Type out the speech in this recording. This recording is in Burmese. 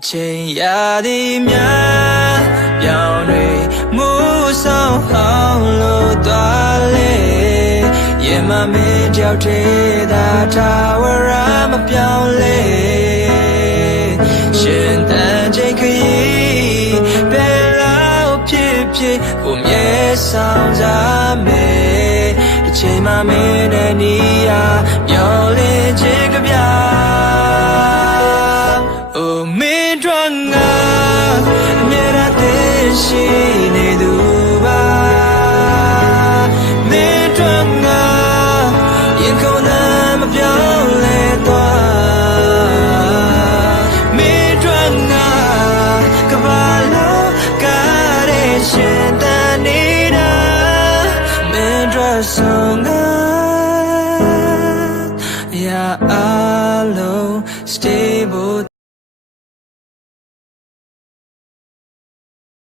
အချိန်ရာသီများပြောင်းတွေမူဆောင်ဟောင်းလို့သွားလေရင်မမင်းတယောက်တည်းသာထာဝရမပြောင်းလဲရှင်တန်ချိန်ခရီးဘယ်လောက်ဖြစ်ဖြစ်ကိုမြဲဆောင်ကြမယ်တစ်ချိန်မှမင်းနဲ့နီးရာမျောလင်းခြင်းကဗျာရှိနေသူပါမင်းတို့ငါရင်ခုန်သာမပြောင်းလဲသွားမင်းတို့ငါကဘာလို့ကားရဲ့ရှင်တန်နေတာမင်းတို့ဆုံးငါရာအလုံး stable